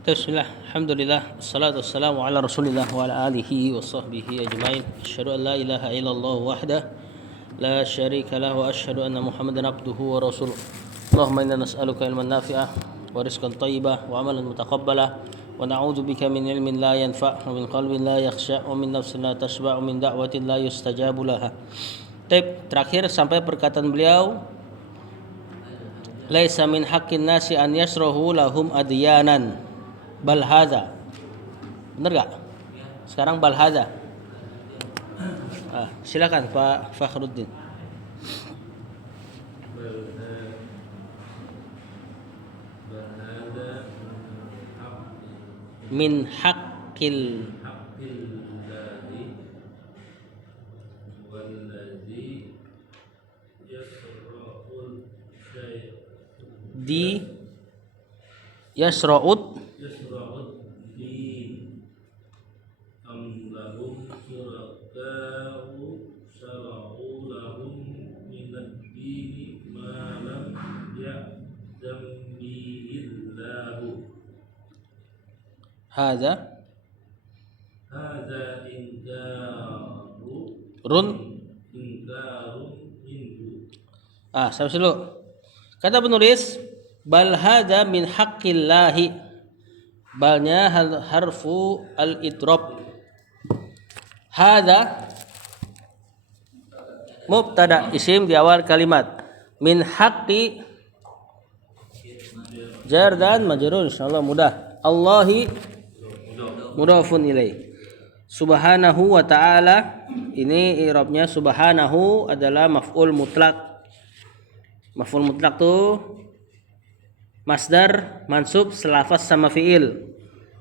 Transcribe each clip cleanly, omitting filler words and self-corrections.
Bismillah, alhamdulillah, assalatu wassalamu ala rasulillah wa ala alihi wa sahbihi ajma'in. Asyhadu an la ilaha illallah wahdah la syarika lah wa asyhadu anna muhammadan abduhu wa rasuluh. Allahumma inna nas'aluka ilman nafi'ah wa rizqan thayyibah wa amalan mutaqabbalah wa na'udzu bika min ilmin la yanfa' wa min qalbin la yakhsha' wa min nafsin la tashba' wa min da'watin la yustajabu laha. Terakhir sampai perkataan beliau, laisa min haqqin nasi an yasrahu lahum adyanan bal hadza. Benar gak? Sekarang bal hadza. Silakan Pak Fakhruddin. Min haqqil di yasra'ud hadza run. Sampai dulu. Kata penulis, bal hadza min haqqillahi. Balnya harfu al-idrob. Hadza mubtada isim di awal kalimat. Min haqqi jar dan majrur, insyaallah mudah. Allahi mudhafun ilaih. Subhanahu wa ta'ala, ini i'rabnya subhanahu adalah maf'ul mutlak. Maf'ul mutlak tuh masdar mansub selafaz sama fiil.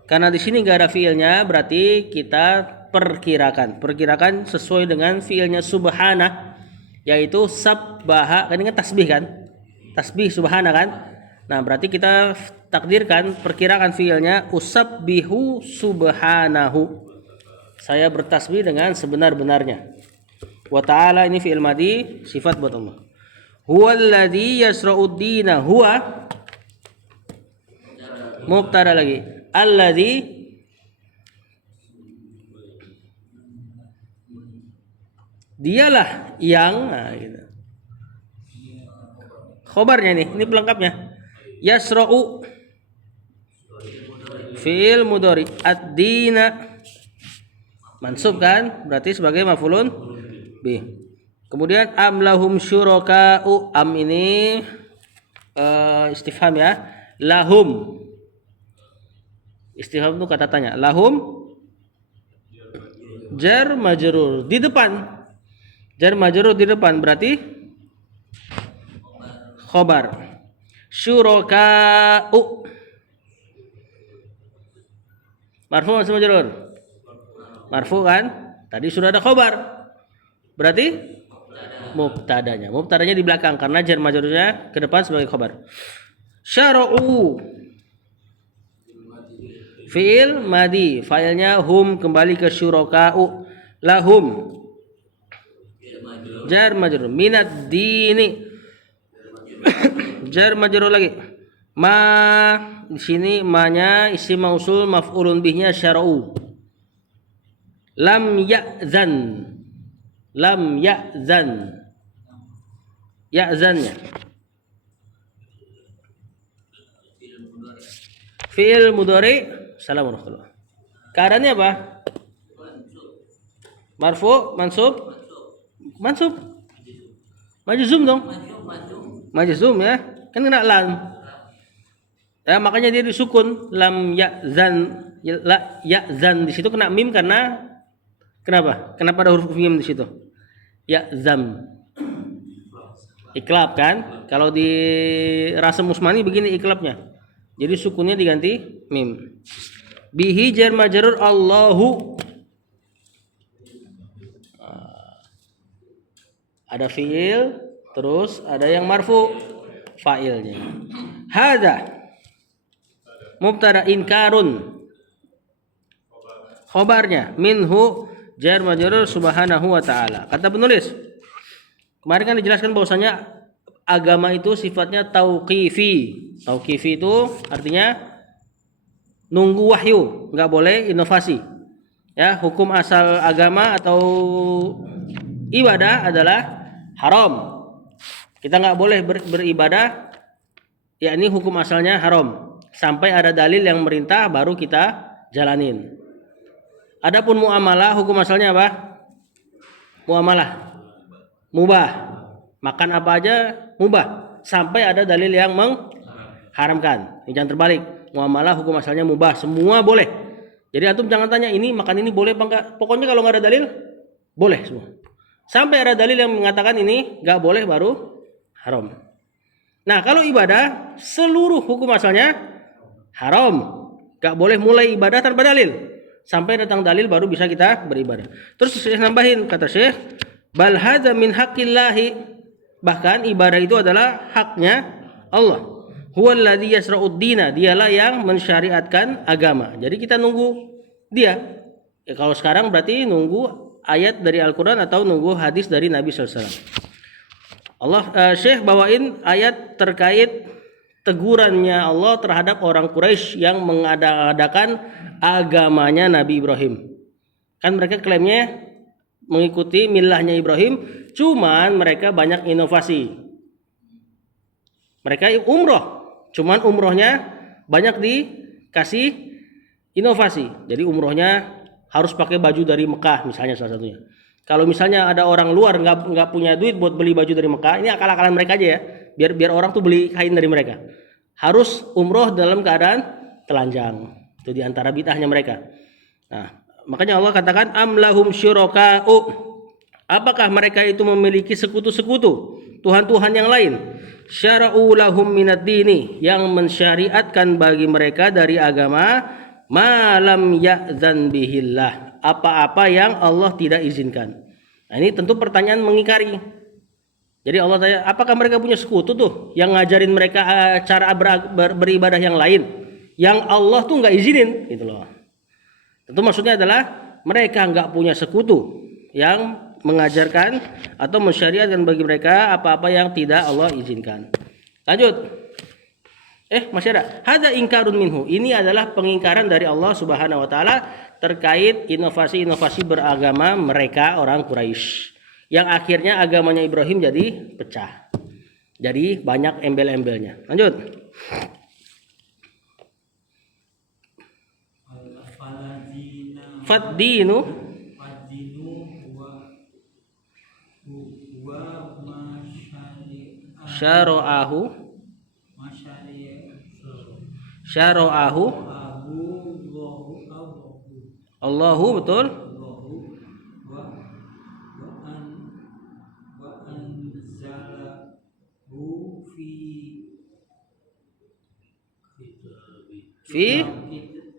Karena di sini enggak ada fiilnya, berarti kita perkirakan sesuai dengan fiilnya subhana, yaitu sabbaha. Kan ini kan tasbih kan? Tasbih subhana kan? Nah, berarti kita perkirakan fiilnya usabbihu subhanahu. Saya bertasbih dengan sebenar-benarnya. Wa ta'ala ini fi'il madi, sifat buat Allah. Huwallazi yasra'ud dina, huwa mubtada lagi. Allazi dialah yang, gitu. Khobarnya nih, ini pelengkapnya. Yasra'u fi'il mudhari, ad-dina mansub kan, berarti sebagai maf'ulun bih. Kemudian am lahum syuraka'u, am ini istifham ya. Lahum, istifham itu kata tanya. Lahum jar majrur di depan. Jar majrur di depan berarti khobar. Syuraka'u marfu atau majrur? Marfu kan? Tadi sudah ada khobar. Berarti mubtadanya. Mubtadanya di belakang karena jar majrurnya ke depan sebagai khobar. Syara'u fi'il madi, failnya hum kembali ke syuraka'u. Lahum jar majrur, minad dini jar majrur lagi. Ma di sini ma-nya isim mausul maf'ulun bihnya syara'u. Lam ya'zan, lam ya'zan, ya'zannya fi'il mudhari. Assalamualaikum. Keadaannya apa? Marfu, mansub, mansub, majzum dong, majzum ya, kan kena lam ya, makanya dia disukun. Lam ya'zan, la ya'zan di situ kena mim karena kenapa? Kenapa ada huruf mim di situ? Ya'zam, iklab kan? Kalau di Rasam Usmani begini iklabnya. Jadi sukunnya diganti mim. Bihi jar majrur Allahu. Ada fiil, terus ada yang marfu, fa'ilnya. Hadza mubtada inkarun, khobarnya minhu jar majrur subhanahu wa ta'ala. Kata penulis, kemarin kan dijelaskan bahwasanya agama itu sifatnya tauqifi. Tauqifi itu artinya nunggu wahyu, nggak boleh inovasi. Ya, hukum asal agama atau ibadah adalah haram. Kita nggak boleh beribadah, yakni hukum asalnya haram. Sampai ada dalil yang merintah baru kita jalanin. Adapun muamalah, hukum asalnya apa? Muamalah mubah. Makan apa aja mubah sampai ada dalil yang mengharamkan. Jangan terbalik. Muamalah hukum asalnya mubah, semua boleh. Jadi antum jangan tanya ini makan ini boleh apa enggak. Pokoknya kalau nggak ada dalil boleh semua. Sampai ada dalil yang mengatakan ini nggak boleh baru haram. Nah, kalau ibadah seluruh hukum asalnya haram. Nggak boleh mulai ibadah tanpa dalil. Sampai datang dalil baru bisa kita beribadah. Terus saya nambahin kata Syekh, bal hadza min haqqillahi. Bahkan ibadah itu adalah haknya Allah. Huwallazi yasra'ud dina, dialah yang mensyariatkan agama. Jadi kita nunggu dia. Ya, kalau sekarang berarti nunggu ayat dari Al-Qur'an atau nunggu hadis dari Nabi sallallahu alaihi wasallam. Syekh bawain ayat terkait tegurannya Allah terhadap orang Quraisy yang mengadakan agamanya Nabi Ibrahim. Kan mereka klaimnya mengikuti milahnya Ibrahim, cuman mereka banyak inovasi. Mereka umroh, cuman umrohnya banyak dikasih inovasi. Jadi umrohnya harus pakai baju dari Mekah misalnya salah satunya. Kalau misalnya ada orang luar nggak punya duit buat beli baju dari Mekah, ini akal-akalan mereka aja ya. Biar orang tuh beli kain dari mereka. Harus umroh dalam keadaan telanjang. Itu diantara bid'ahnya mereka. Nah, makanya Allah katakan amlahum syuraka'u. Apakah mereka itu memiliki sekutu-sekutu, Tuhan-Tuhan yang lain? Syara'u lahum minad dini, yang mensyariatkan bagi mereka dari agama malam ya'zan bihillah, apa-apa yang Allah tidak izinkan. Nah, ini tentu pertanyaan mengingkari. Jadi Allah tanya, apakah mereka punya sekutu tuh yang ngajarin mereka cara beribadah yang lain yang Allah tuh nggak izinin, gitu loh. Tentu maksudnya adalah mereka nggak punya sekutu yang mengajarkan atau mensyariatkan bagi mereka apa-apa yang tidak Allah izinkan. Lanjut. Masih ada. Hadza ingkarun minhu. Ini adalah pengingkaran dari Allah Subhanahu wa taala terkait inovasi-inovasi beragama mereka orang Quraisy. Yang akhirnya agamanya Ibrahim jadi pecah. Jadi banyak embel-embelnya. Lanjut. Faddinu syara'ahu Allahu, betul. Fi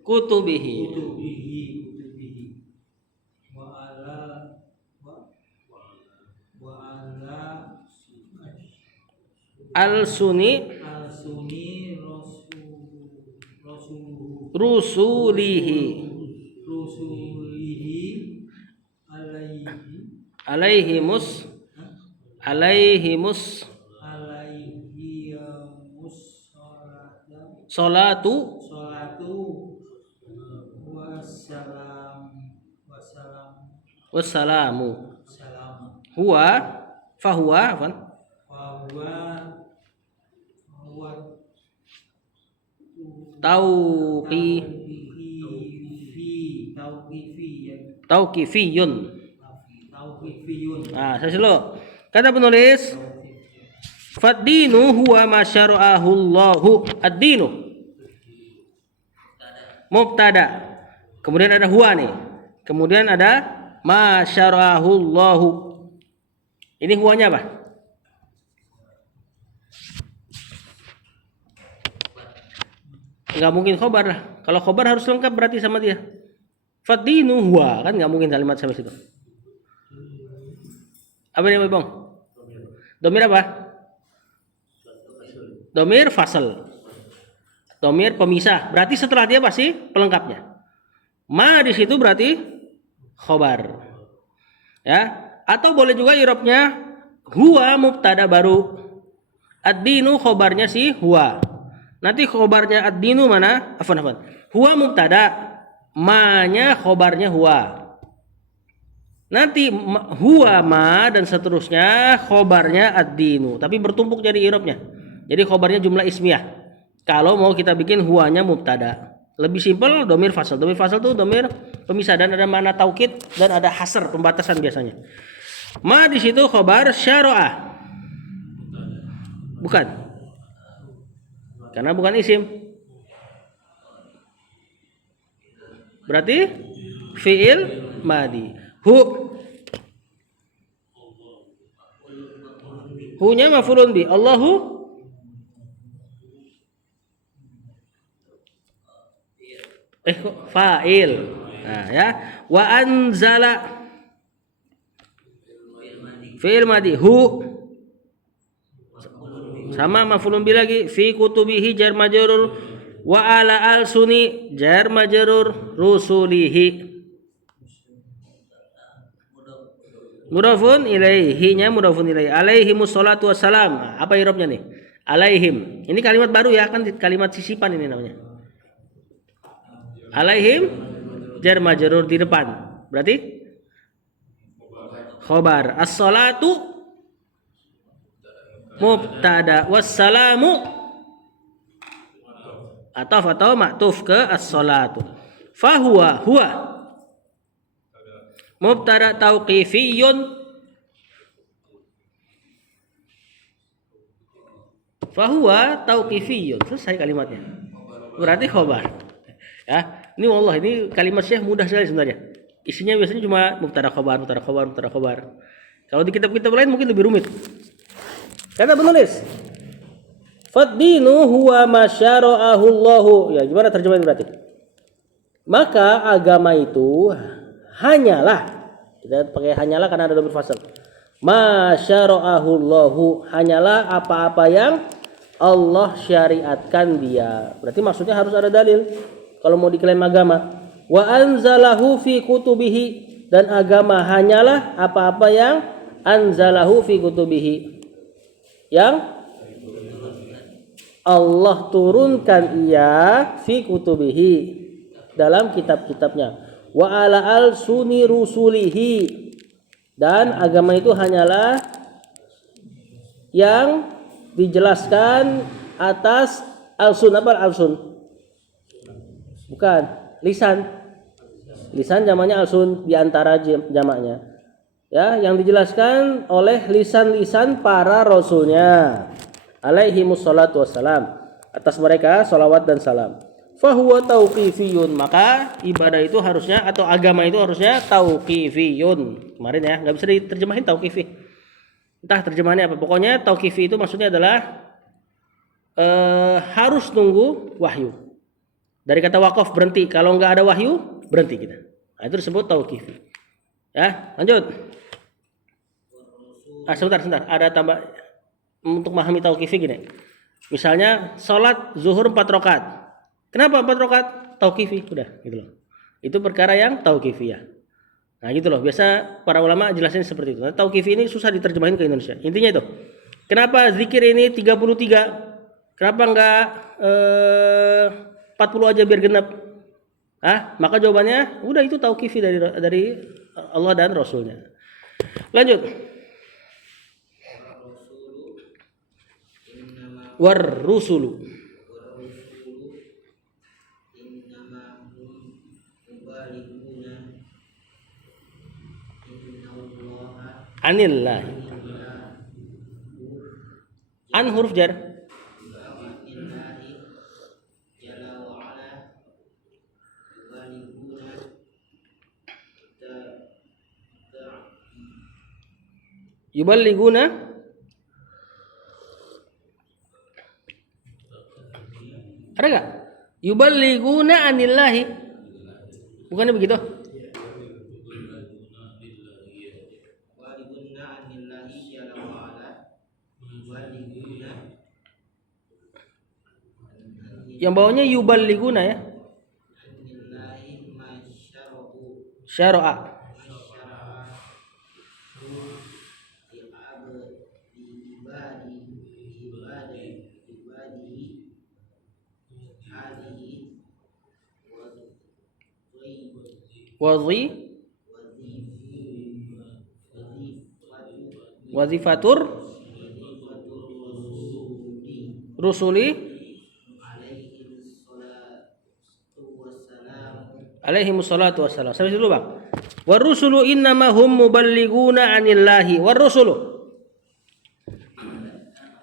kutubihi al-suni rusulihi alaihimus salatu wassalamu huwa fahuwa tauqifiyun. Nah, saya dulu. Kata penulis, faddinu huwa ma syara'ahu Allahu. Ad-dinu mubtada. Kemudian ada huwa nih. Kemudian ada ma syara'ahu Allahu. Ini huwanya apa? Enggak mungkin khobar lah. Kalau khobar harus lengkap berarti sama dia. Faddinu huwa, kan enggak mungkin kalimat sampai situ. Apa ini Bang? Domir apa? Domir fasal. Domir pemisah. Berarti setelah dia pasti pelengkapnya. Ma di situ berarti khobar. Ya, atau boleh juga i'rabnya huwa mubtada baru. Ad-dinu khobarnya si huwa. Nanti khobarnya ad-dinu mana? Afwan. Huwa mubtada, ma-nya khobarnya huwa. Nanti huwa ma dan seterusnya khobarnya ad-dinu, tapi bertumpuk jadi i'rabnya. Jadi khobarnya jumlah ismiyah. Kalau mau kita bikin huwanya mubtada. Lebih simpel domir fasal. Domir fasal itu domir pemisah dan ada mana taukid dan ada hasr pembatasan biasanya. Ma di situ khobar syara'a. Bukan. Karena bukan isim. Berarti fi'il madi. Hu-nya maf'ulun bi. Allahu fa'il. Nah, ya. Wa anzala fi'il madi. Hu sama maf'ulun bi lagi. Fi kutubihi jar majrur. Wa ala al suni jar majrur rusulihi. Mudhafun ilaihi-nya mudhafun ilaihi. Alaihimus sholatu wassalam. Apa i'rabnya nih? Alaihim. Ini kalimat baru ya, kan kalimat sisipan ini namanya. Alaihim jar majrur di depan. Berarti khobar. As-sholatu mubtada, wassalamu atau ma'tuf ke as-sholatu. Fahuwa huwa mubtada tauqifiyun. Fahuwa tauqifiyun. Selesai kalimatnya. Berarti khobar. Ya, ini wallah ini kalimat Syekh mudah sekali sebenarnya. Isinya biasanya cuma mubtada khobar. Kalau di kitab-kitab lain mungkin lebih rumit. Kata penulis, Fad-dinu huwa masyara'ahu Allahu. Ya, gimana terjemahan berarti? Maka agama itu hanyalah, kita pakai hanyalah karena ada domir fasal. Masyara'ahu Allahu, hanyalah apa-apa yang Allah syariatkan dia. Berarti maksudnya harus ada dalil kalau mau diklaim agama. Wa anzalahu fi kutubihi, dan agama hanyalah apa-apa yang anzalahu fi kutubihi, yang Allah turunkan ia fi kutubihi, dalam kitab-kitabnya. Wa ala al suni rusulihi, dan agama itu hanyalah yang dijelaskan atas al-sun. Apa al-sun? Bukan, lisan. Lisan jamaknya al-sun, diantara jamaknya. Ya, yang dijelaskan oleh lisan-lisan para rasulnya alaihimus salatu wassalam, atas mereka salawat dan salam. Fahuwa tauqifiyun, maka ibadah itu harusnya atau agama itu harusnya tauqifiyun. Kemarin ya, nggak bisa diterjemahin tauqifi. Entah terjemahannya apa. Pokoknya tauqifi itu maksudnya adalah harus nunggu wahyu. Dari kata wakaf berhenti. Kalau nggak ada wahyu berhenti kita. Nah, itu disebut tauqifi. Ya, lanjut. Sebentar. Ada tambah untuk memahami tauqifi gini. Misalnya sholat zuhur 4 rakaat. Kenapa 4 rakaat? Tauqifi, udah gitu loh. Itu perkara yang tauqifiyah. Nah, gitu loh. Biasa para ulama jelasin seperti itu. Nah, tauqifi ini susah diterjemahin ke Indonesia. Intinya itu. Kenapa zikir ini 33? Kenapa enggak 40 aja biar genap? Maka jawabannya udah itu tauqifi dari Allah dan Rasulnya. Lanjut. War rusulu anillah. An huruf jar. Yuballiguna, ada nggak? Yuballiguna anillahi, bukannya begitu? Yang bawahnya yuballiguna ya. Syara'a. Wazi wazifatur rusuli alaihi wassalatu wassalam. Sampai dulu Bang. Warusulu innama hum muballighuna anillahi. Warusulu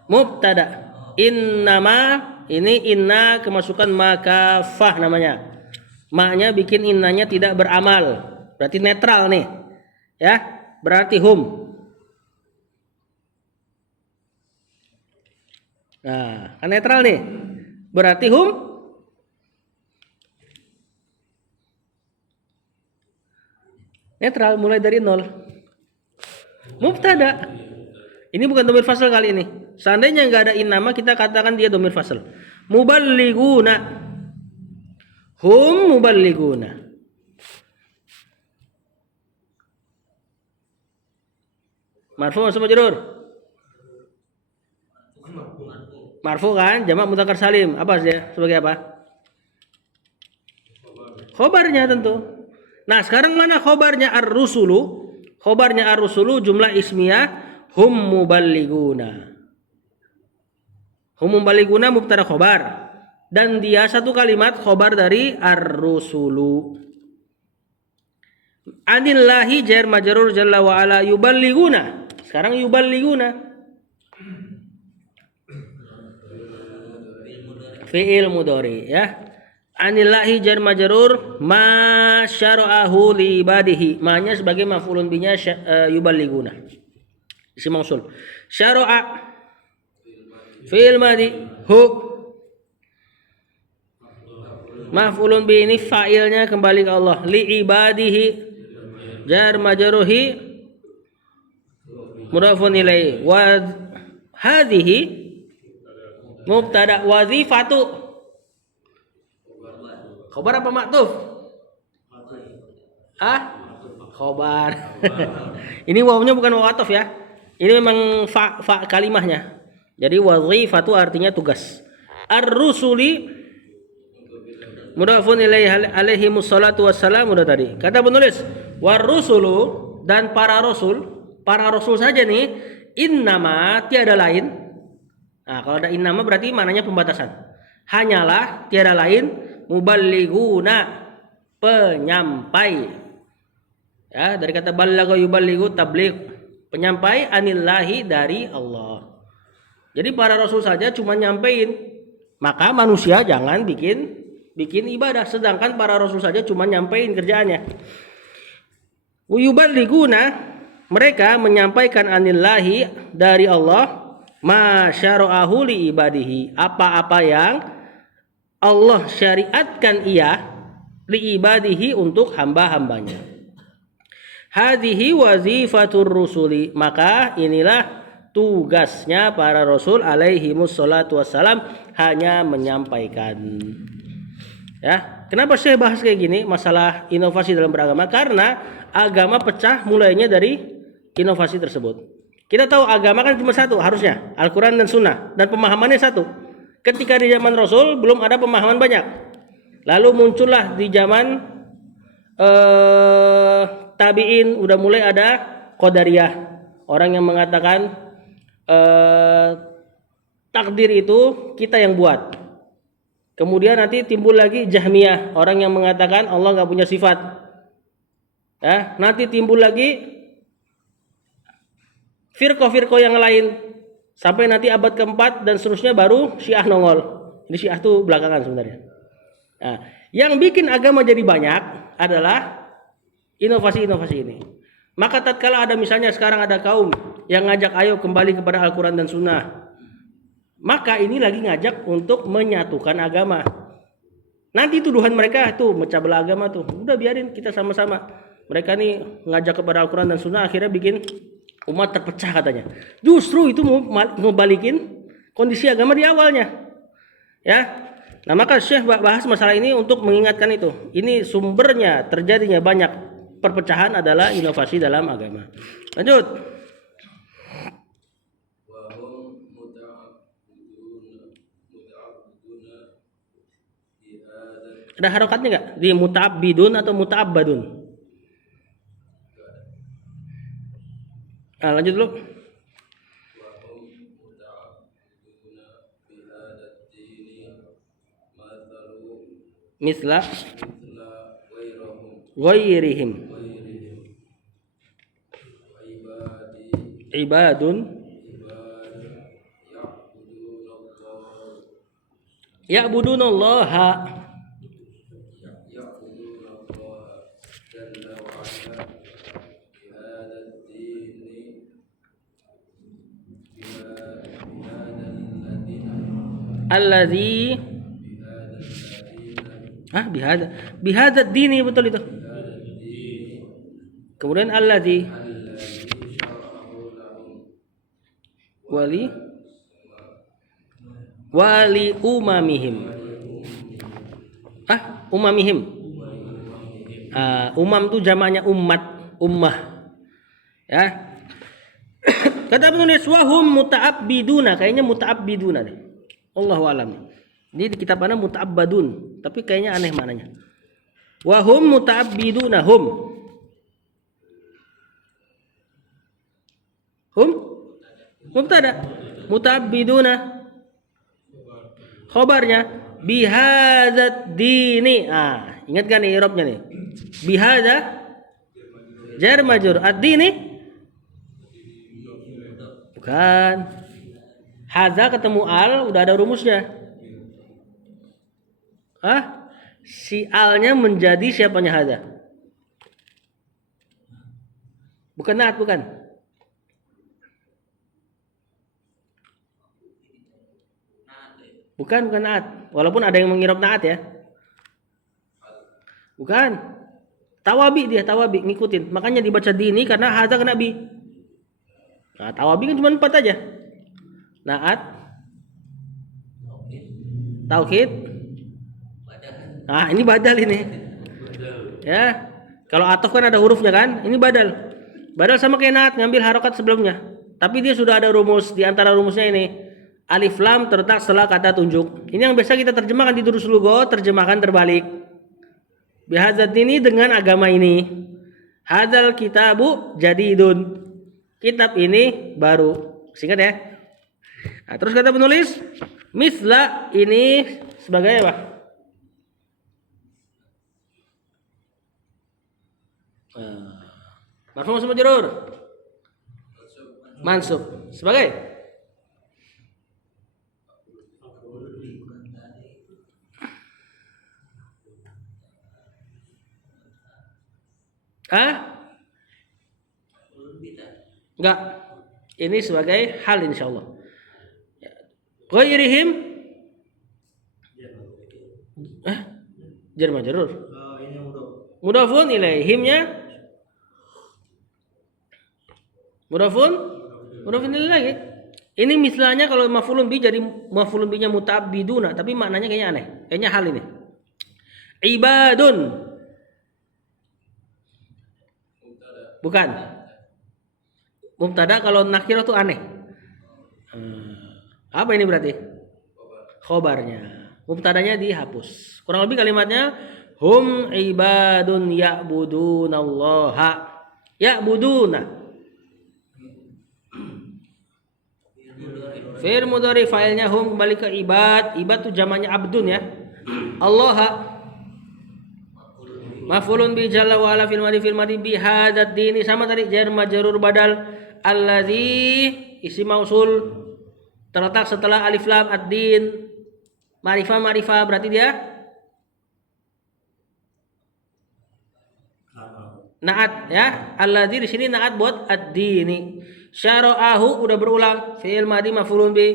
mubtada. Innama ini inna kemasukan makafah namanya. Maknya bikin innanya tidak beramal. Berarti netral nih. Ya, berarti hum. Nah, kan netral nih. Berarti hum netral mulai dari nol. Mubtada. Ini bukan dhamir fasl kali ini. Seandainya nggak ada innama kita katakan dia dhamir fasl. Muballighuna. Hum muballighuna. Marfu atau majrur? Marfu kan, jamak mudzakkar salim. Apa dia? Sebagai apa? Khobarnya tentu. Nah, sekarang mana khobarnya ar-rusulu? Khobarnya ar-rusulu jumlah ismiyah hum muballighuna. Hum muballighuna mubtada khobar. Dan dia satu kalimat khobar dari ar-rusulu. Anillahi jar majrur jalla wa ala yuballighuna. Sekarang yuballighuna. Fi'il mudhari ya. Anillahi jar majrur ma syara'ahu li ibadihi. Ma-nya sebagai maf'ulun binya yuballighuna. Isim mausul. Syara'a fi'il madhi hu maf'ulun bi ini fa'ilnya kembali ke Allah. Li ibadihi jar majruhi mudhafun ilaihi wa hadhihi mubtada wazifatu khobar apa maktuf? Khobar. Ini wawnya bukan waw ataf ya. Ini memang fa kalimahnya. Jadi wazifatu artinya tugas. Ar-rusuli mudhafun ilaihi alaihi wassalatu wassalam udah tadi. Kata penulis war-rusulu dan para rasul saja nih innama tiada lain. Nah, kalau ada innama berarti maknanya pembatasan. Hanyalah tiada lain muballighuna penyampai. Ya, dari kata ballagha yuballighu tabligh, penyampai anillahi dari Allah. Jadi para rasul saja cuma nyampein. Maka manusia jangan bikin ibadah, sedangkan para rasul saja cuma nyampein kerjaannya. Yuballighuna mereka menyampaikan anillahi dari Allah ma syara'ahu li ibadihi, apa-apa yang Allah syariatkan ia li ibadihi untuk hamba-hambanya. Hadhihi wazifatur rusuli, maka inilah tugasnya para rasul alaihi wassalatu wassalam, hanya menyampaikan. Ya, kenapa saya bahas kayak gini masalah inovasi dalam beragama? Karena agama pecah mulainya dari inovasi tersebut. Kita tahu agama kan cuma satu harusnya, Al-Quran dan Sunnah, dan pemahamannya satu. Ketika di zaman Rasul belum ada pemahaman banyak. Lalu muncullah di zaman tabi'in udah mulai ada Qadariyah, orang yang mengatakan takdir itu kita yang buat. Kemudian nanti timbul lagi Jahmiyah, orang yang mengatakan Allah nggak punya sifat. Ya, nanti timbul lagi firqah-firqah yang lain sampai nanti abad keempat dan seterusnya baru Syiah nongol. Ini Syiah itu belakangan sebenarnya. Nah, yang bikin agama jadi banyak adalah inovasi-inovasi ini. Maka tatkala ada misalnya sekarang ada kaum yang ngajak ayo kembali kepada Al-Quran dan Sunnah, maka ini lagi ngajak untuk menyatukan agama. Nanti tuduhan mereka tuh mecah belah agama tuh. Udah biarin kita sama-sama. Mereka nih ngajak kepada Al-Quran dan Sunnah akhirnya bikin umat terpecah katanya. Justru itu mau balikin kondisi agama di awalnya. Ya. Nah, maka Syekh bahas masalah ini untuk mengingatkan itu. Ini sumbernya terjadinya banyak perpecahan adalah inovasi dalam agama. Lanjut. Ada harokatnya nggak? Di muta'abbidun atau muta'abbadun? Lanjut dulu. Misla ghairihim ibadun ya'budunallaha alladzi bihada dini, betul itu. Kemudian alladzi wali umamihim. Umamihim. Umam itu jamaknya ummah. Ya. Kata penulis wahum muta'abbiduna, kayaknya muta'abbiduna deh. Allahu a'lam. Ini di kitab mana muta'abbadun, tapi kayaknya aneh maknanya. Wahum muta'abbiduna hum mubtada, muta'abbiduna khobarnya bihadzat dini. Ingat kan nih i'rabnya nih. Bihadza jar majrur, ad-dini bukan. Hadza ketemu al udah ada rumusnya. Si alnya menjadi siapanya hadza? Bukan naat, bukan. Bukan naat. Walaupun ada yang mengirab naat ya. Bukan. Tawabi dia, tawabi ngikutin. Makanya dibaca dini karena hadza kena bi. Nah, tawabi kan cuma 4 aja. Naat, taukid. Ini badal ini. Ya. Kalau atof kan ada hurufnya kan? Ini badal. Badal sama kayak naat, ngambil harokat sebelumnya. Tapi dia sudah ada rumus. Di antara rumusnya ini alif lam terletak setelah kata tunjuk. Ini yang biasa kita terjemahkan di durus lugo, terjemahkan terbalik. Bihadzat ini dengan agama ini. Hadzal kitabu jadidun. Kitab ini baru. Singkat ya. Nah, terus kata penulis, misla ini sebagai apa? Marfu' sama majrur. Mansub. Sebagai enggak. Ini sebagai hal insyaallah. Ghairihim jar majrur. Ini mudhafun ilaihimnya mudhafun ilaih lagi. Ini misalnya kalau maf'ulun bi jadi maf'ulun bi-nya muta'abbiduna, tapi maknanya kayaknya aneh. Kayaknya hal ini. Ibadun. Bukan. Mubtada kalau nakirah tuh aneh. Apa ini berarti? Khobarnya. Mubtadanya dihapus. Kurang lebih kalimatnya hum ibadun ya'budunallaha. Ya'buduna. Fi'il mudhari fa'ilnya hum kembali ke ibad. Ibad itu jamaknya abdun ya. Allah maf'ulun bi jalla wa ala fil madi bi hadzal dini, sama tadi jar majrur badal allazi isim mausul terletak setelah alif lam ad-din. Ma'rifah berarti dia naat ya. Allazi di sini naat buat ad-dini. Syara'ahu udah berulang, fi'il madi maf'ulun bi,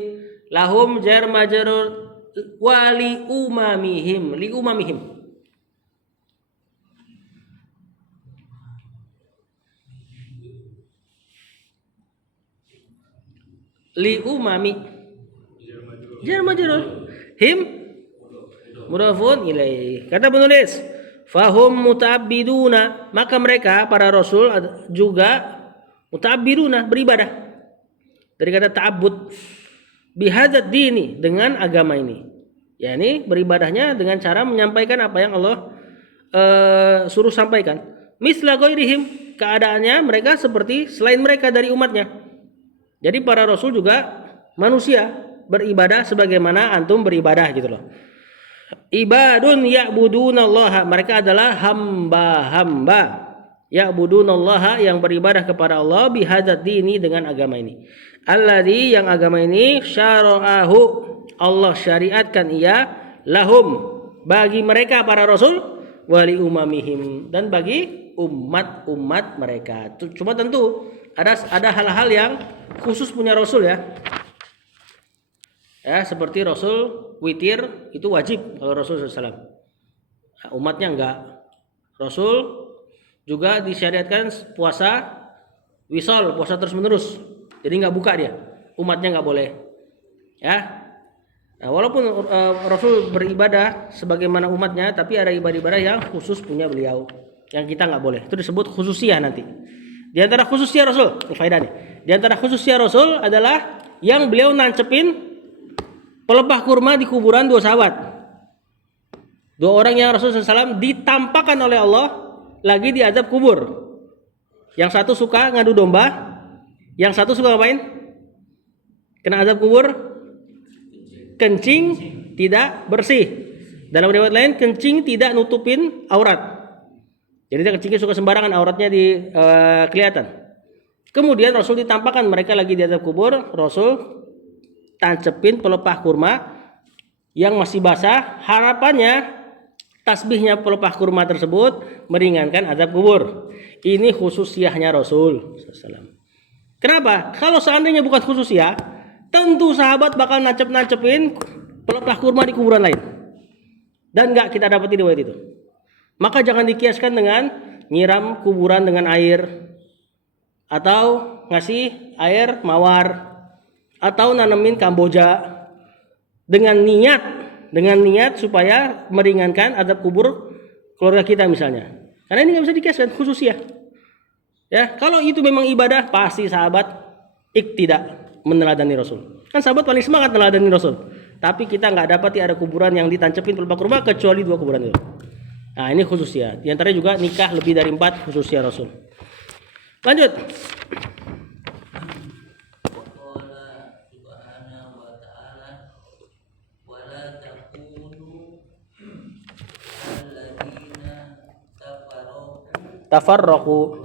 lahum jar majrur wa li umamihim. Li umami jar majrur, him mudhafun ilaih. Kata penulis fahum muta'abbiduna, maka mereka para rasul juga muta'abbiduna, beribadah dari kata ta'abbud, bihadzat dini, dengan agama ini. yakni beribadahnya dengan cara menyampaikan apa yang Allah suruh sampaikan. Misla ghairihim, keadaannya mereka seperti selain mereka dari umatnya. Jadi para rasul juga manusia, beribadah sebagaimana antum beribadah gitu loh. Ibadun ya'budunallaha, mereka adalah hamba-hamba ya'budunallaha yang beribadah kepada Allah bihadzal dini, dengan agama ini. Alladzi, yang agama ini syara'ahu, Allah syariatkan ia lahum, bagi mereka para rasul, wali umamihim, dan bagi umat-umat mereka. Cuma tentu ada hal-hal yang khusus punya rasul ya. Ya, seperti rasul witir itu wajib kalau Rasul SAW. Nah, umatnya enggak. Rasul juga disyariatkan puasa wisol, puasa terus menerus. Jadi enggak buka dia. Umatnya enggak boleh. Ya. Nah, walaupun Rasul beribadah sebagaimana umatnya, tapi ada ibadah-ibadah yang khusus punya beliau, yang kita enggak boleh. Itu disebut khususiyah nanti. Di antara khususiyah Rasul, ini faedah nih. Di antara khususiyah Rasul adalah yang beliau nancepin pelepah kurma di kuburan dua sahabat. Dua orang yang Rasulullah SAW ditampakkan oleh Allah lagi di azab kubur. Yang satu suka ngadu domba, yang satu suka ngapain? Kena azab kubur, kencing tidak bersih. Dalam riwayat lain, kencing tidak nutupin aurat. Jadi dia kencingnya suka sembarangan, auratnya kelihatan. Kemudian Rasul ditampakkan mereka lagi di azab kubur, Rasul tancepin pelepah kurma yang masih basah, harapannya tasbihnya pelepah kurma tersebut meringankan azab kubur. Ini khususiyahnya Rasul SAW. Kenapa? Kalau seandainya bukan khususiyah, tentu sahabat bakal nancepin pelepah kurma di kuburan lain, dan nggak kita dapat di riwayat itu. Maka jangan dikiaskan dengan nyiram kuburan dengan air, atau ngasih air mawar, atau nanemin kamboja dengan niat supaya meringankan azab kubur keluarga kita misalnya. Karena ini nggak bisa dikiaskan khususiyah. Ya, kalau itu memang ibadah, pasti sahabat tidak meneladani Rasul. Kan sahabat paling semangat meneladani Rasul. Tapi kita nggak dapati ada kuburan yang ditancepin pelepah kurma kecuali dua kuburan itu. Nah, ini khususiyah. Di antaranya juga nikah lebih dari 4 khususiyah Rasul. Lanjut. Tafarraqu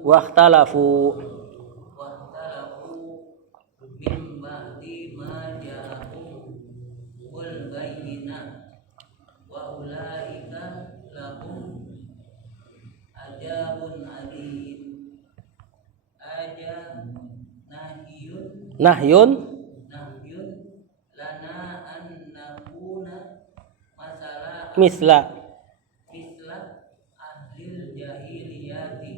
wahtalafu min ba'di ma ja'ahum wal bayyinat wa ulaika lahum ajabun alim. Nahyun lana an nakuna misla ahlil jahiliyati.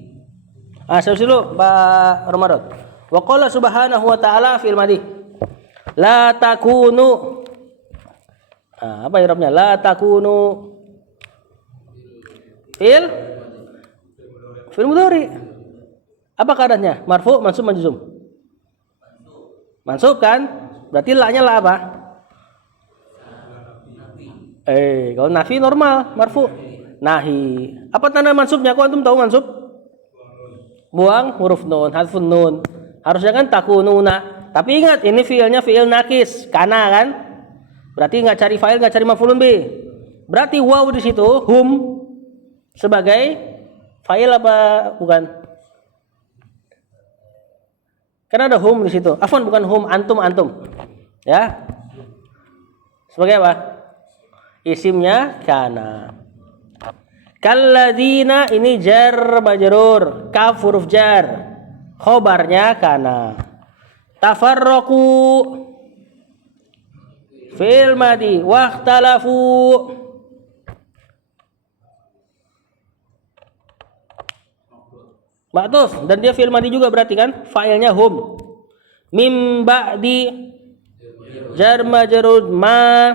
Saya dulu Pak Ramadan. Wa qala subhanahu wa ta'ala fil madi la takunu. Apa i'rabnya? La takunu fil mudhari. Apa keadaannya? Marfu, mansub, majzum? Mansub kan? Berarti la-nya la apa? Kalau nafi normal, marfu. Nahi. Apa tanda mansubnya? Kok antum tahu mansub? Buang huruf nun, harfun nun. Harusnya kan takununa. Tapi ingat, ini fiilnya fiil nakis, kana kan? Berarti nggak cari fa'il, nggak cari maf'ulun bi. Berarti waw di situ hum sebagai fa'il apa bukan? Karena ada hum di situ. Afwan, bukan hum, antum. Ya. Sebagai apa? Isimnya kana. Kalladzina ini jar majrur, kaf huruf jar. Khobarnya kana. Tafarraqu fil madi wakhtalafu. Ma'tuf, dan dia fil madi juga berarti kan fa'ilnya hum. Mim ba'di jar majrur ma.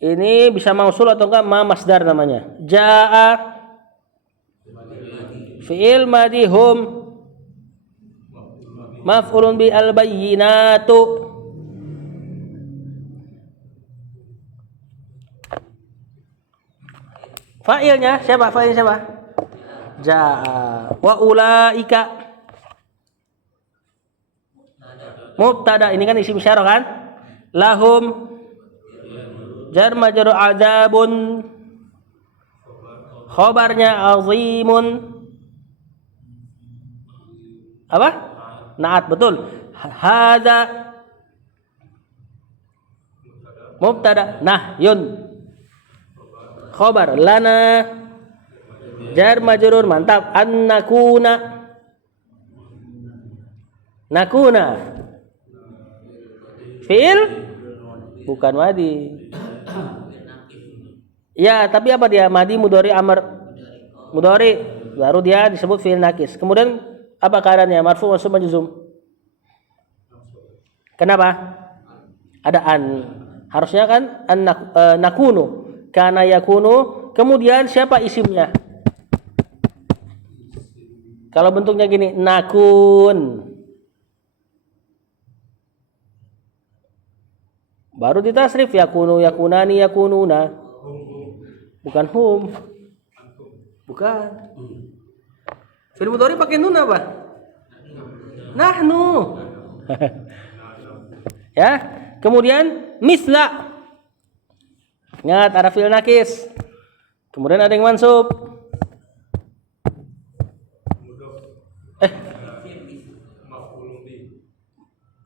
Ini bisa mausul atau enggak ma masdar namanya. Jaa fi'il madi hum maf'ulun bi al bayyinatu. Fa'ilnya siapa? Fa'ilnya siapa? Jaa. Wa ulaika mubtada, ini kan isim isyarah kan? Lahum jar majrur adzabun, khabarnya azimun. Apa? Naat, betul. Hadza mubtada, nahyun khabar, lana jar majrur, mantap. An nakuna, nakuna fi'il bukan madi. Ya, tapi apa dia? Madi mudhari amr. Mudhari baru dia disebut fi'il nakis. Kemudian apa keadaannya? Marfu mansub majzum. Kenapa? Ada an. Harusnya kan an nakunu. Kana yakunu. Kemudian siapa isimnya? Kalau bentuknya gini, nakun. Baru ditasrif, yakunu, yakunani, yakununa. Bukan hum. Bukan. Fi'il mudhari pakai nun apa? Nahnu. Ya. Kemudian misla. Ingat ada fi'il nakis. Kemudian ada yang mansub.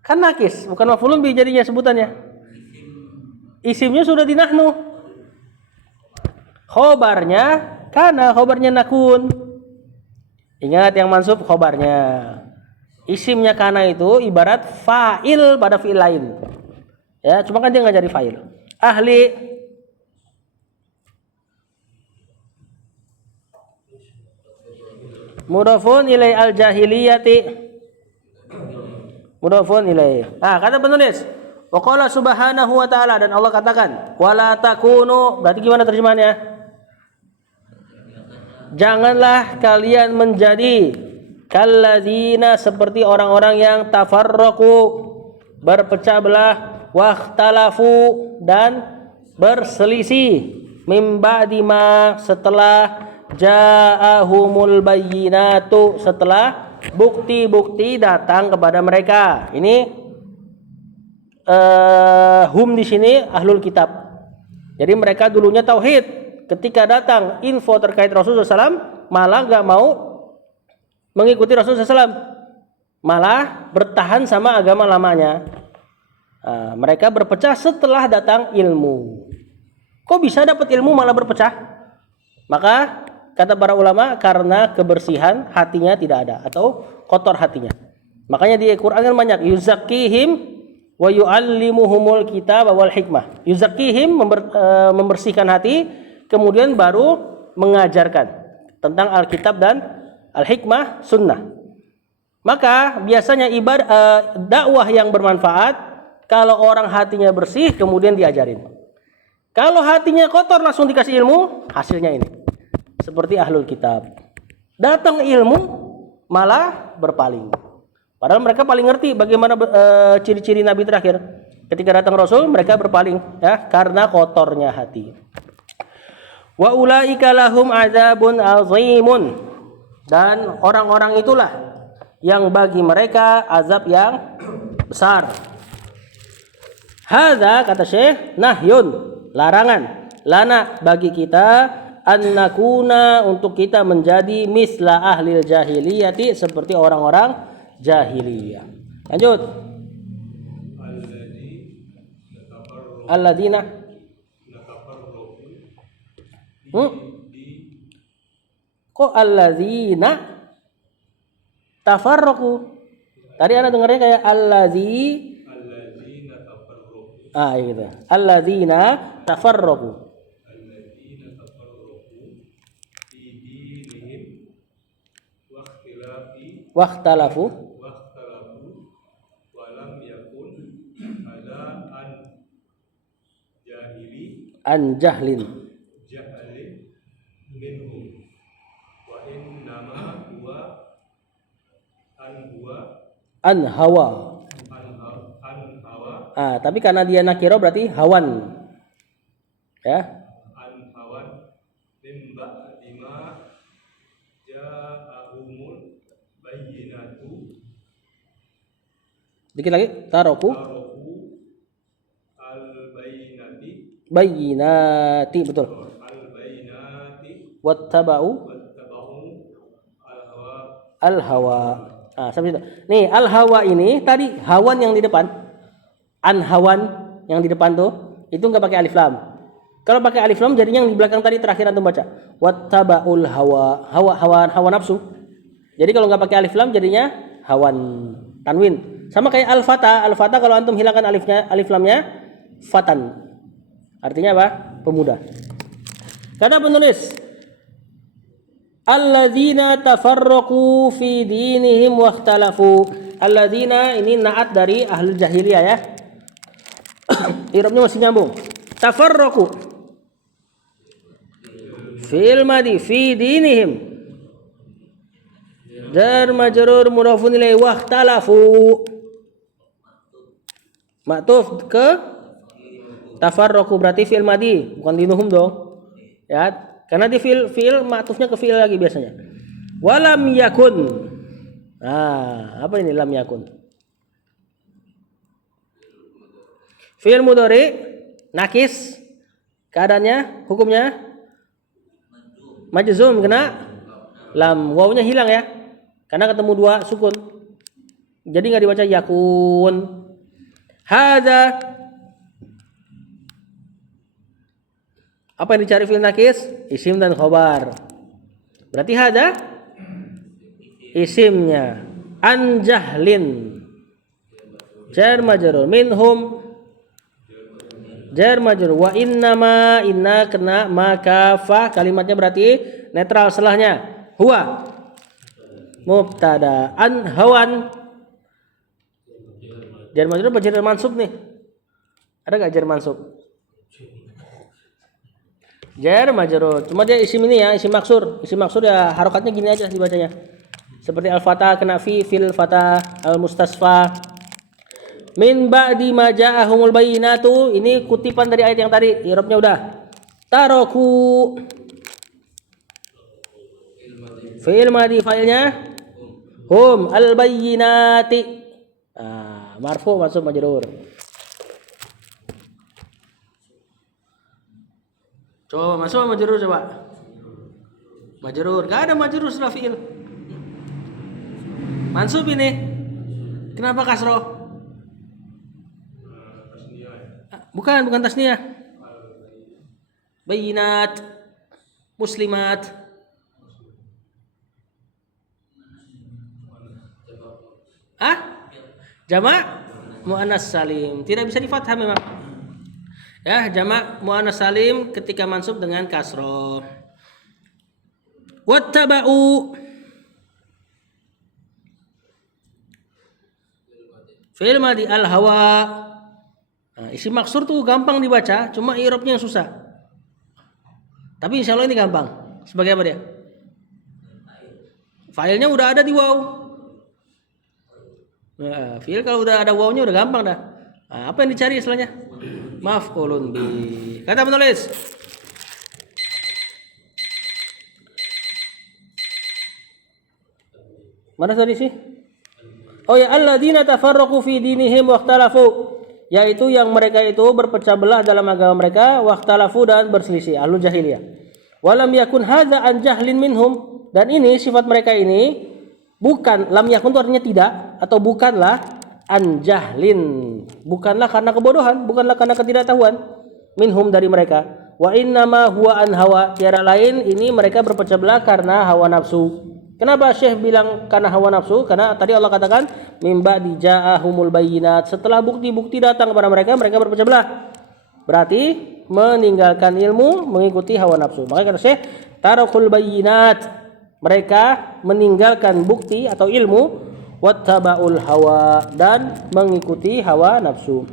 Kan nakis, bukan maf'ulun bi jadinya sebutannya. Isimnya sudah di nahnu. Khobarnya kana, khobarnya nakun. Ingat yang mansub khobarnya. Isimnya kana itu ibarat fa'il pada fi'il lain. Ya, cuma kan dia nggak jadi fa'il. Ahli mudhafun ilai al-jahiliyati. Mudhafun ilai. Ah, kata penulis, wa qala subhanahu wa ta'ala, dan Allah katakan, wala takunu, berarti gimana terjemahannya? Janganlah kalian menjadi kalladzina, seperti orang-orang yang tafarraqu, berpecah belah, wakhtalafu, dan berselisih, mim ba'di ma, setelah ja'ahumul bayyinatu, setelah bukti-bukti datang kepada mereka. Ini hum di sini ahlul kitab. Jadi mereka dulunya tauhid. Ketika datang info terkait Rasulullah SAW, malah gak mau mengikuti Rasulullah SAW, malah bertahan sama agama lamanya. Mereka berpecah setelah datang ilmu. Kok bisa dapat ilmu malah berpecah? Maka kata para ulama, karena kebersihan hatinya tidak ada, atau kotor hatinya. Makanya di Quran banyak yuzakkihim wa yu'allimuhumul kitab wal hikmah. Yuzakkihim membersihkan hati, kemudian baru mengajarkan tentang Alkitab dan Al-Hikmah Sunnah. Maka biasanya dakwah yang bermanfaat kalau orang hatinya bersih kemudian diajarin. Kalau hatinya kotor langsung dikasih ilmu, hasilnya ini. Seperti ahlul kitab. Datang ilmu malah berpaling. Padahal mereka paling ngerti bagaimana ciri-ciri Nabi terakhir. Ketika datang Rasul mereka berpaling, ya, karena kotornya hati. Wa ulaika lahum adzabun azimun, dan orang-orang itulah yang bagi mereka azab yang besar. Hadza, kata Syekh, nahyun, larangan, lana, bagi kita, annakuna, untuk kita menjadi misla ahlil jahiliyati, seperti orang-orang jahiliyah. Lanjut. Alladzina kok alladzina tafarraqu? Tadi ana dengarnya kayak alladzina tafarraqu. Gitu. Alladzina tafarraqu. Alladzina tafarraqu fi dinihim wakhtalafu wa lam yakun ala an jahlin minhum wa innama huwa an hawa. Tapi karena dia nakiro berarti hawan. Ya. An hawan min ba'di ma ja'ahumul bayyinatu. Dikit lagi. Taroku al-bayyinati. Bayyinati, betul. Al-bayyinati Wattaba'u al-hawa. al-hawa. Nah, sampai situ. Nih, al-hawa ini tadi hawan yang di depan. An-hawan yang di depan tuh itu enggak pakai alif lam. Kalau pakai alif lam jadinya yang di belakang tadi terakhir antum baca. Wattaba'ul hawa. Hawa nafsu. Jadi kalau enggak pakai alif lam jadinya hawan tanwin. Sama kayak al-fata. Al-fata kalau antum hilangkan alif lamnya fatan. Artinya apa? Pemuda. Kata penulis, alladzina tafarraqu fi dinihim wakhtalafu. Alladzina ini naat dari ahli jahiliyah ya. I'rabnya masih nyambung. Tafarraqu fil madi fi dinihim. Jar majrur mudhafun ilaih wakhtalafu. Ma'tuf ke tafarraqu berarti fi'il madi, bukan dinuhum dong. Ya, karena di fi'il ma'tufnya ke fi'il lagi biasanya. Walam yakun. Nah, apa ini lam yakun? Fi'il mudhari nakis. Keadaannya, hukumnya majzum kena lam. Wawnya hilang ya. Karena ketemu dua sukun. Jadi enggak dibaca yakun. Hadza. Apa yang dicari fi'il nakis? Isim dan khobar. Berarti hadza isimnya. An jahlin. Jar majrur. Minhum jar majrur. Wa innama inna kena maka fa kalimatnya berarti netral setelahnya. Huwa mubtada. An hawan. Jar majrur apa jar mansub nih? Ada enggak jar mansub? Jar majrur. Cuma dia isim ini ya, isim maksur. Isim maksur ya harokatnya gini aja dibacanya. Seperti al-fata kena fi fil fata al-mustasfa. Min ba'di ma ja'ahumul bayyinatu. Ini kutipan dari ayat yang tadi. I'rabnya udah. Taroku fi'il madi fa'ilnya hum al-bayyinati. Marfu mansub majrur. Coba masuk majrur coba. Majrur, enggak ada majrur setelah fi'il. Mansub ini. Kenapa kasroh? Bukan tasniyah. Bayyinat, muslimat. Jamak muannas salim. Tidak bisa difathah memang. Ya, jamak muannas salim ketika mansub dengan kasroh. Wattaba'u fi'il madi al-hawa. Nah, isim maksur tuh gampang dibaca, cuma i'rabnya yang susah. Tapi insya Allah ini gampang. Sebagai apa dia? Failnya udah ada di waw. Nah, fi'il kalau udah ada wawnya udah gampang dah. Nah, apa yang dicari istilahnya? Maf'ulun bi. Kata penulis. Mana tadi sih? Oh ya, alladzina tafarraqu fi dinihim wakhtalafu. Yaitu yang mereka itu berpecah belah dalam agama mereka, wakhtalafu dan berselisih, ahlul jahiliyah. Walam yakun hadza an jahlin minhum, dan ini sifat mereka ini bukan, lam yakun itu artinya tidak atau bukanlah an jahlin, bukanlah karena kebodohan, bukanlah karena ketidaktahuan, minhum dari mereka. Wa innama huwa an hawa, tiada lain ini mereka berpecah belah karena hawa nafsu. Kenapa Syekh bilang karena hawa nafsu? Karena tadi Allah katakan mimba dija'ahumul bayyinat, setelah bukti-bukti datang kepada mereka, mereka berpecah belah. Berarti meninggalkan ilmu, mengikuti hawa nafsu. Makanya kata Syekh, tarakul bayyinat, mereka meninggalkan bukti atau ilmu, wattaba'ul hawa, dan mengikuti hawa nafsu.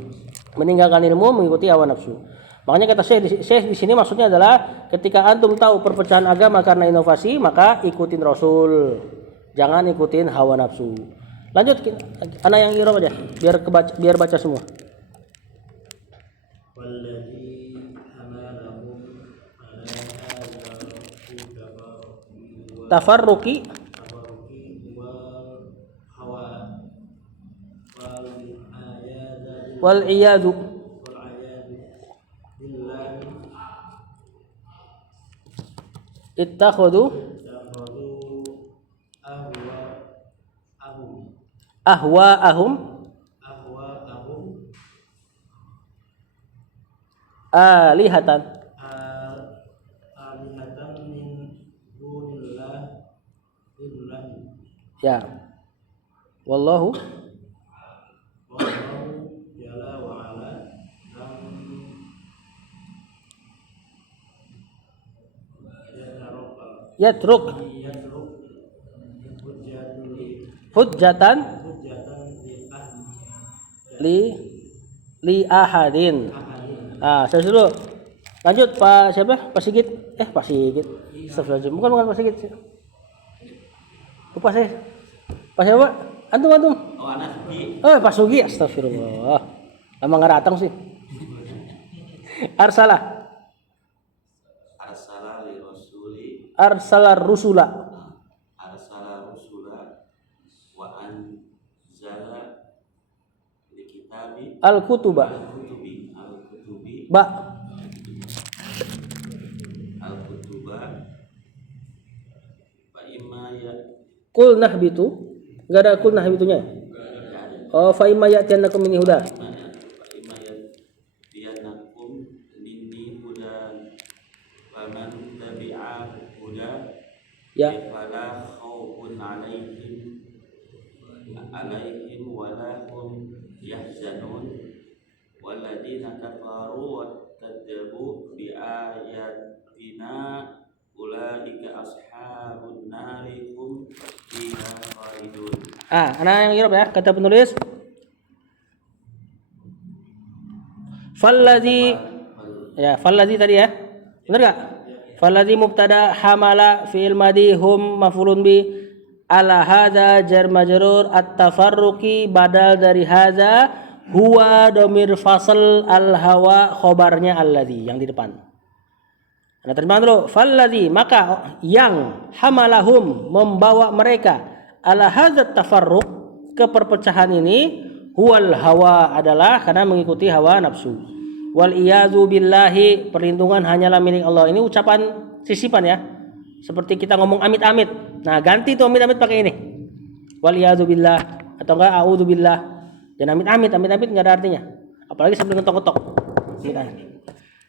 Meninggalkan ilmu, mengikuti hawa nafsu. Makanya kata Syekh di sini maksudnya adalah ketika antum tahu perpecahan agama karena inovasi, maka ikutin Rasul. Jangan ikutin hawa nafsu. Lanjut anak yang i'rab aja biar baca semua. tafarruqi wal hawa wal ayadu wal iyadu billahi ittakhadhu takhadu ahwa'ahum ahum alihatan. alihatan min dunillah Ya. Wallahu wallahu jalla wa ala lam yatruk yatruk hujjatan hujjatan li ahadin. Saya dulu. Lanjut Pak siapa? Pak Sigit. Pak Sigit. Astagfirullahaladzim. Bukan Pak Sigit. Lupa saya. Pak siapa? Antum. oh anak Sugi Pak Sugi. Astagfirullah. Lama nggak datang sih. Arsala rusula wa anzala li kitabi al-kutuba al-kutubi ba fa imma ya kul nahbitu. Enggak ada kul nahbitunya. Fa imma ya'tiyannakum minni huda. fa imma ya biyanakum minni hudan faman tabi'a huda Ya. fala khaufun alaihim wala hum yahzanun walladzina kafaru wattadabu bi ayatina ulaika ashabun nari hum fiha khalidun. Anak yang Irob ya, kata penulis. Falladzi tadi ya. Benar enggak? Falladzi mubtada hamala fi'il madhi hum maf'ulun bi ala hadza jar majrur at-tafarruqi badal dari hadza huwa dhamir fasl al hawa khobarnya alladzi yang di depan. Nah, terjemahan dulu. Falladzi maka yang hamalahum membawa mereka ala hadzat tafarruq ke perpecahan ini huwal hawa adalah karena mengikuti hawa nafsu. Wal iyazu billahi perlindungan hanyalah milik Allah. Ini ucapan sisipan ya. Seperti kita ngomong amit-amit. Nah, ganti tuh amit-amit pakai ini. Wal iyazu billah atau enggak a'udzu billah. Jangan amit-amit, amit-amit enggak ada artinya. Apalagi sambil ngetok-ngetok.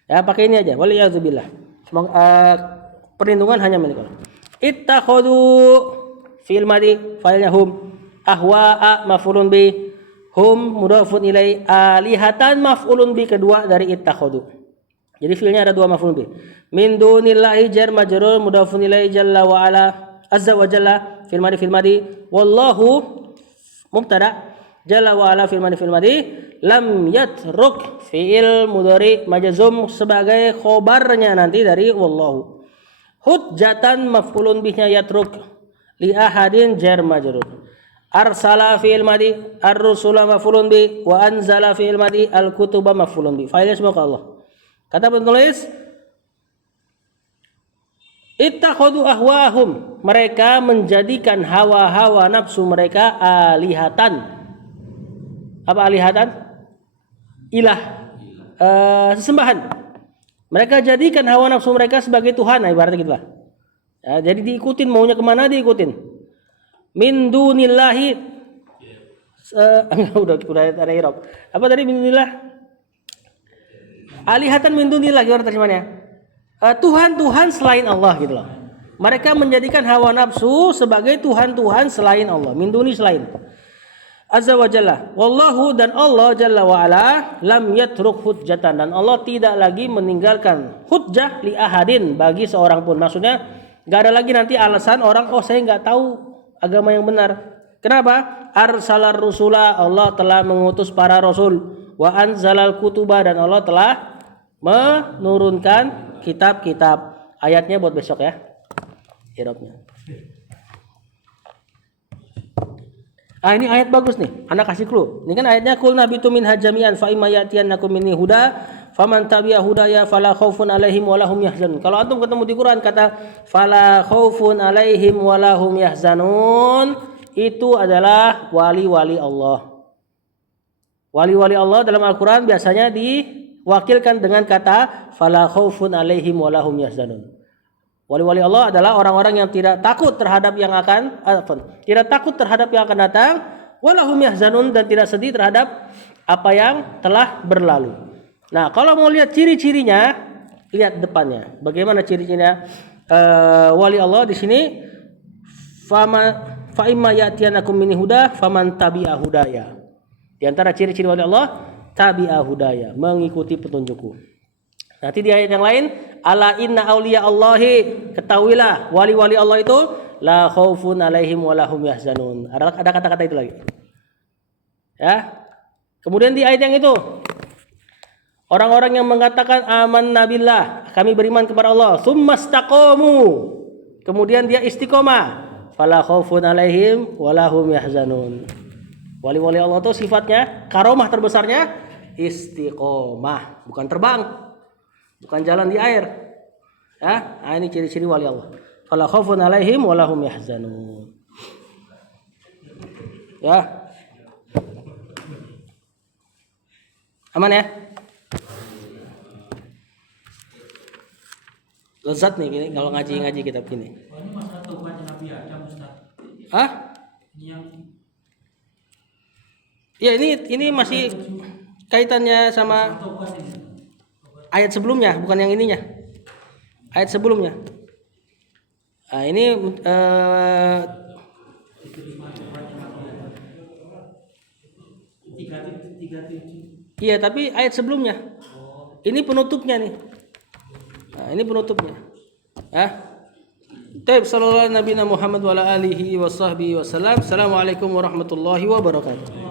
Ya, pakai ini aja. Wal iyazu billah. Perlindungan hanya milik Allah. Ittakhadhu fi'il madhi fa'ilnya hum ahwa'a maf'ulun bi hum mudhafun ilai alihatan maf'ulun bi kedua dari ittakhadhu. Jadi fi'ilnya ada dua maf'ulun bi. Min dunillahi jar majrur mudhafun ilai jalla wa ala azza wa jalla fil madhi wallahu mubtada jalla wa ala fil madhi lam yatruk fi'il mudhari majzum sebagai khobarnya nanti dari wallahu. Hujjatan maf'ulun bihnya yatruk li ahadin jar majrur. Arsala fi'il madhi ar-rusula maf'ulun bi wa anzala fi'il madhi al-kutuba maf'ulun bi. Failnya semua ke Allah. Kata penulis ittakhadhu ahwahum mereka menjadikan hawa-hawa nafsu mereka alihatan. Apa alihatan? Ilah. Sesembahan. Mereka jadikan hawa nafsu mereka sebagai Tuhan, ibaratnya gitu lah. Ya, jadi diikutin maunya kemana diikutin. Min dunillahi udah ada irob. Apa tadi min dunillah? Alihatan min dunillah gimana terjemahannya? Tuhan-tuhan selain Allah gitu loh. Mereka menjadikan hawa nafsu sebagai tuhan-tuhan selain Allah, min duni selain. Azza wa jalla. Wallahu dan Allah jalla wa ala lam yatruk hujjatan dan Allah tidak lagi meninggalkan hujjah li ahadin bagi seorang pun. Maksudnya enggak ada lagi nanti alasan orang saya enggak tahu agama yang benar. Kenapa? Arsalar rusula Allah telah mengutus para rasul wa anzalal kutuba dan Allah telah menurunkan kitab-kitab. Ayatnya buat besok ya. Irobnya. Ini ayat bagus nih. Anak kasih clue. Ini kan ayatnya qul nabitu min hajamian fa imma ya'tiyannakum minni huda faman tabi'a hudaya fala khaufun alaihim walahum yahzanun. Kalau antum ketemu di Quran kata fala khaufun alaihim walahum yahzanun, itu adalah wali-wali Allah. Wali-wali Allah dalam Al-Quran biasanya diwakilkan dengan kata fala khaufun alaihim walahum yahzanun. Wali-wali Allah adalah orang-orang yang tidak takut terhadap yang akan datang, walahum yahzanun, dan tidak sedih terhadap apa yang telah berlalu. Nah, kalau mau lihat ciri-cirinya, lihat depannya. Bagaimana ciri-cirinya wali Allah di sini? Fa imma ya'tiyanakum minni huda faman tabi'a hudaya. Di antara ciri-ciri wali Allah, tabi'a hudaya, mengikuti petunjukku. Nanti di ayat yang lain, ala inna auliya Allahi, ketahuilah wali-wali Allah itu la khaufun alaihim walahum yahzanun. Ada kata-kata itu lagi. Ya. Kemudian di ayat yang itu, orang-orang yang mengatakan amanna billah, kami beriman kepada Allah, tsumastaqamu, kemudian dia istiqomah, fala khaufun alaihim walahum yahzanun. Wali-wali Allah itu sifatnya, karomah terbesarnya istiqomah, bukan terbang, bukan jalan di air. Ya, nah, ini ciri-ciri wali Allah. Fala khaufun alaihim walahum yahzanun. Ya. Aman ya? Lezat nih gini kalau ngaji kitab gini. Ini masalah taubatnya Nabi Adam, Ustaz. Hah? Ini yang Ya ini masih kaitannya sama taubat ini. ayat sebelumnya, bukan yang ininya. Ayat sebelumnya. Nah, ini iya, tapi ayat sebelumnya. Ini penutupnya nih. Nah, ini penutupnya. Ya. Taib sallallahu alaihi Muhammad wa ala alihi wa sahbihi wasallam. Assalamualaikum warahmatullahi wabarakatuh.